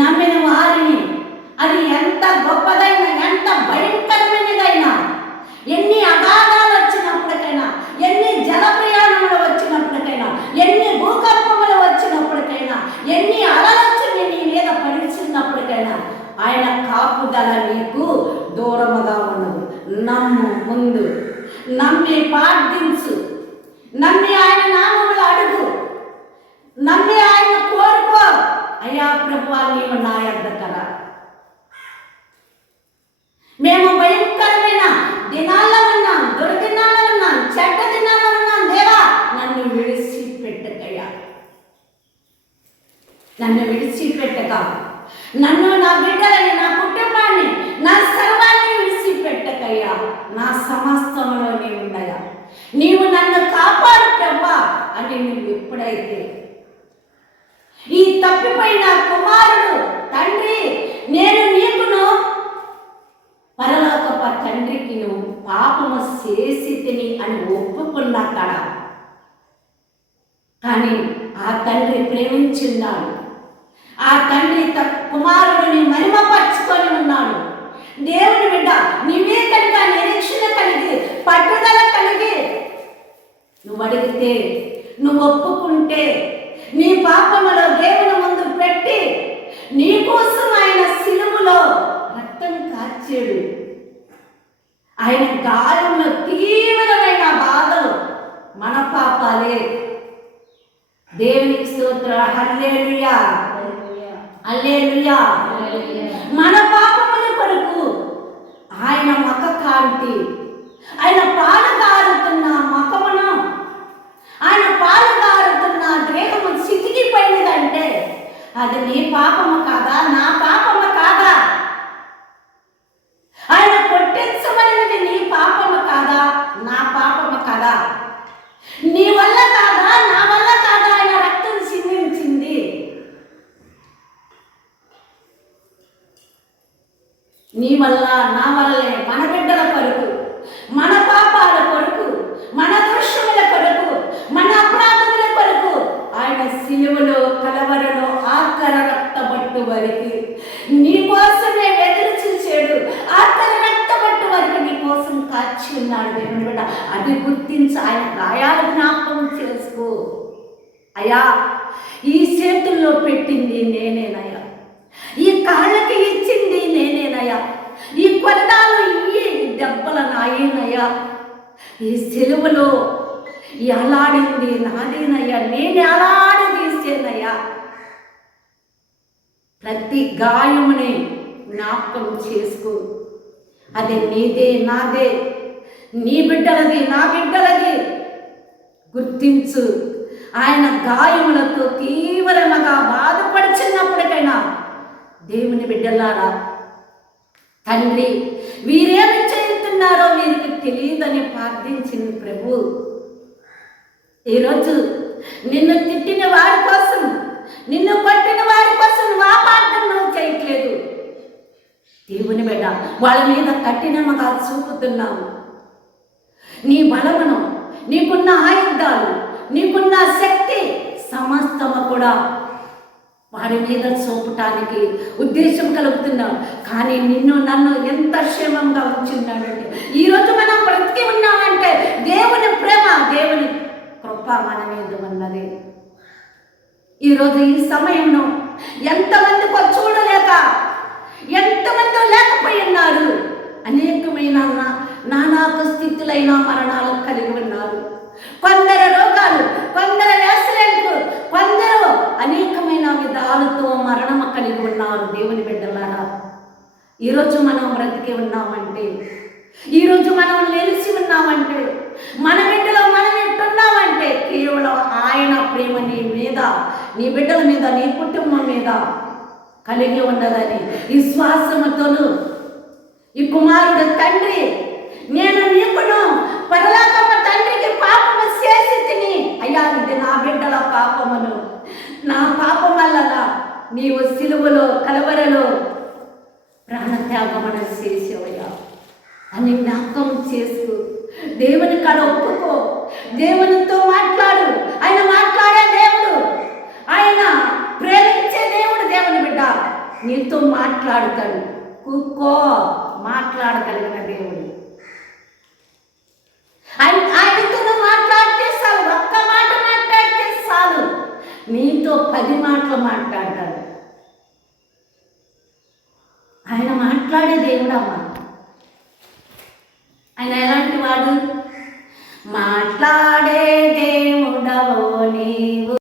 నమ్మిన వారిని, అది ఎంత గొప్పదైనా ఎంత భయంకరమైనదైనా, ఎన్ని అగాధాలు వచ్చినప్పటికైనా, ఎన్ని జల ప్రయాణములు వచ్చినప్పటికైనా, ఎన్ని భూకంపములు వచ్చినప్పటికైనా, ఎన్ని అలలొచ్చి నీ మీద పడిచినప్పటికైనా ఆయన కాపుదల నీకు దూరముగా ఉండదు. నమ్ము, ముందు నమ్మి ప్రార్థించు, నమ్మి ఆయన నామములు అడుగు, నమ్మి ఆయన కోరుకో. అయ్యా ప్రభువా, నీవు నా యొద్దకు రా. మేము భయంకరమైన దినాల్లో ఉన్నాం, దుర్దినాల్లో ఉన్నాం, చెడ్డ దినాల్లో ఉన్నాం. దేవా, నన్ను విడిచిపెట్టకయ్యా, నన్ను విడిచిపెట్టక, నన్ను, నా బిడ్డలని, నా కుటుంబాన్ని, నా సర్వాన్ని విడిచిపెట్టకయ్యా. నా సమస్తంలో నీవు ఉండగా, నీవు నన్ను కాపాడు ప్రభా అని నువ్వు ఎప్పుడైతే ఈ తప్పిపోయిన కుమారుడు, తండ్రి నేను నీకును పరలోకపు తండ్రికి నువ్వు పాపము చేసి తిని అని ఒప్పుకున్నా కదా. కానీ ఆ తండ్రి ప్రేమించున్నాడు, ఆ తండ్రి కుమారుడిని మహిమపరుచుకొని ఉన్నాడు. దేవుని బిడ్డ, నీవే కనుక నిరీక్షణ కలిగి, పట్టుదల కలిగి నువ్వు అడిగితే, నువ్వు ఒప్పుకుంటే, నీ పాపములో దేవుని ముందు పెట్టి, నీ కోసం ఆయన సిలువలో రక్తం కార్చాడు. ఆయన గాయంలో తీవ్రమైన బాధలు మన పాపాలే. దేవునికి స్తోత్రం. హల్లెలూయా, హల్లెలూయా. మన పాపముల కొరకు ఆయన ముఖ కాంతి, ఆయన పాలు గారుతున్న ముఖమును, ఆయన పాలు గారుతున్న దేహము చితికిపోయినదంటే అది నీ పాపము కాదా, నా పాపము కాదా? ఆయన కొట్టించబడినది నీ పాపము కాదా, నా పాపము కాదా? నీ వల్ల కాదా, నా వల్ల కాదా ఆయన రక్తం చిందించింది? నీ వల్ల, నా వల్లే, మన బిడ్డల కొరకు, మన పాపాల కొరకు, మన దోషముల కొరకు, మన అపరాధముల కొరకు ఆయన సిలువలో, కలవరలో ఆఖర రక్తబట్టు వరకు నీ కోసమే ఎదురు చూసాడు. ఆఖర రక్తబట్టు వరకు నీ కోసం కాచి ఉన్నాడు. దేవుని బిడ్డ, అది గుర్తించి ఆయన గాయాలు జ్ఞాపకం చేసుకో. అయ్యా, ఈ చేతుల్లో పెట్టింది నేనేనయ్యా, ఈ కాళ్ళకి ఇచ్చింది నేనేనయ్యా, ఈ కొరడాలు, ఈ దెబ్బల నాయనయ్యా, ఈ సెలవులో ఎలాడింది నాదేనయ్యా, నేను ఎలాడి తీసేనయ్యా. ప్రతి గాయముని జ్ఞాపకం చేసుకో. అది నీదే, నాదే, నీ బిడ్డలది, నా బిడ్డలది గుర్తించు. ఆయన గాయములతో తీవ్రంగా బాధపడుచున్నప్పటికైనా దేవుని బిడ్డలారా, తండ్రి వీరేమి చేస్తున్నారో వీరికి తెలియదని ప్రార్థించింది ప్రభు. ఈరోజు నిన్ను తిట్టిన వారి కోసం, నిన్ను కొట్టిన వారి కోసం ఆ ప్రార్థన నువ్వు చేయట్లేదు. దేవుని బిడ్డ, వాళ్ళ మీద కఠినంగా చూపుతున్నావు. నీ బలమును, నీకున్న ఆయుధాలు, నీకున్న శక్తి సమస్తము కూడా వారి మీద చూపటానికి ఉద్దేశం కలుగుతున్నావు. కానీ నిన్ను, నన్ను ఎంత క్షేమంగా ఉంచున్నాడంటే, ఈరోజు మనం బ్రతికి ఉన్నామంటే దేవుని ప్రేమ, దేవుని కృప మన మీద ఉన్నది. ఈరోజు ఈ సమయంలో ఎంతమందికో చూడలేక, ఎంతమంది లేకపోయి ఉన్నారు. అనేకమైన నానాకు స్థితులైన మరణాలు కలిగి ఉన్నారు. కొందరు రోగాలు, కొందరు యాక్సిడెంట్లు, కొందరు అనేకమైన విధాలతో మరణము కలిగి ఉన్నారు. దేవుని బిడ్డలారా, ఈరోజు మనం బ్రతికి ఉన్నామంటే, ఈరోజు మనం నిలిచి ఉన్నామంటే, మన బిడ్డలో మనం ఎట్టున్నామంటే కేవలం ఆయన ప్రేమ నీ మీద, నీ బిడ్డల మీద, నీ కుటుంబం మీద కలిగి ఉండదని విశ్వాసముతోను ఈ కుమారుడు తండ్రి, నేను నీకును పరలోకపు తండ్రికి పాపము చేసి తిని, అయ్యా ఇది నా బిడ్డల పాపమును, నా పాపం వల్ల నీవు సిలువలో, కలవరలో ప్రాణత్యాగమన చేసేవయ్యా అని జ్ఞాపకం చేసుకో. దేవుని కాడ ఒప్పుకో, దేవునితో మాట్లాడు. ఆయన మాట్లాడే దేవుడు, ఆయన ప్రేమించే దేవుడు. దేవుని బిడ్డ, నీతో మాట్లాడతాడు. కూకో మాట్లాడగలిగిన దేవుడు. ఆయనతో నువ్వు మాట్లాడితే చాలు, ఒక్క మాట మాట్లాడితే చాలు, నీతో 10 మాటలు మాట్లాడతాడు. ఆయన మాట్లాడే దేవుడమ్మా.